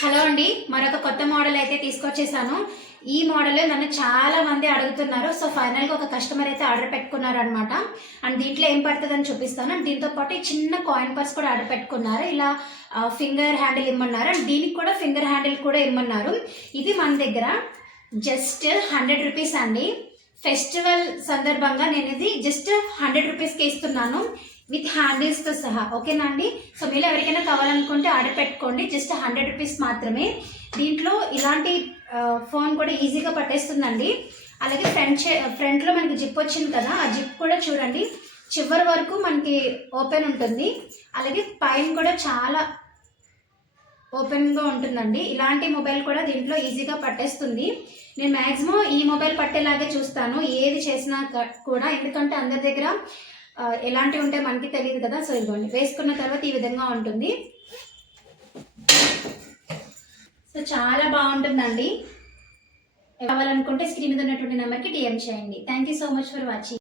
Hello అండి, మరొక కొత్త మోడల్ అయితే తీసుకొచ్చేసాను. ఈ మోడల్ నన్ను చాలా మంది అడుగుతున్నారు. సో ఫైనల్గా ఒక కస్టమర్ అయితే ఆర్డర్ పెట్టుకున్నారు అనమాట. అండ్ దీంట్లో ఏం పడుతుందని చూపిస్తాను. అండ్ దీంతో పాటు ఈ చిన్న కాయిన్ పర్స్ కూడా ఆర్డర్ పెట్టుకున్నారు. ఇలా ఫింగర్ హ్యాండిల్ ఇమ్మన్నారు. అండ్ దీనికి కూడా ఫింగర్ హ్యాండిల్ కూడా ఇమ్మన్నారు. ఇది మన దగ్గర జస్ట్ 100 రూపీస్ అండి. ఫెస్టివల్ సందర్భంగా నేను ఇది జస్ట్ 100 రూపీస్కి ఇస్తున్నాను, విత్ హ్యాండిల్స్తో సహా. ఓకేనా అండి? సో మీరు ఎవరికైనా కావాలనుకుంటే ఆర్డర్ పెట్టుకోండి. జస్ట్ 100 రూపీస్ మాత్రమే. దీంట్లో ఇలాంటి ఫోన్ కూడా ఈజీగా పట్టేస్తుందండి. అలాగే ఫ్రంట్లో మనకి జిప్ వచ్చింది కదా, ఆ జిప్ కూడా చూడండి చివరి వరకు మనకి ఓపెన్ ఉంటుంది. అలాగే పైన కూడా చాలా ఓపెన్గా ఉంటుందండి. ఇలాంటి మొబైల్ కూడా దీంట్లో ఈజీగా పట్టేస్తుంది. నేను మ్యాక్సిమం ఈ మొబైల్ పట్టేలాగే చూస్తాను ఏది చేసినా కూడా, ఎందుకంటే అందరి దగ్గర ఎలాంటివి ఉంటే మనకి తెలియదు కదా. సో ఇదిగోండి, వేసుకున్న తర్వాత ఈ విధంగా ఉంటుంది. సో చాలా బాగుంటుందండి. కావాలనుకుంటే స్క్రీన్ మీద ఉన్నటువంటి నెంబర్కి డిఎం చేయండి. Thank you so much for watching.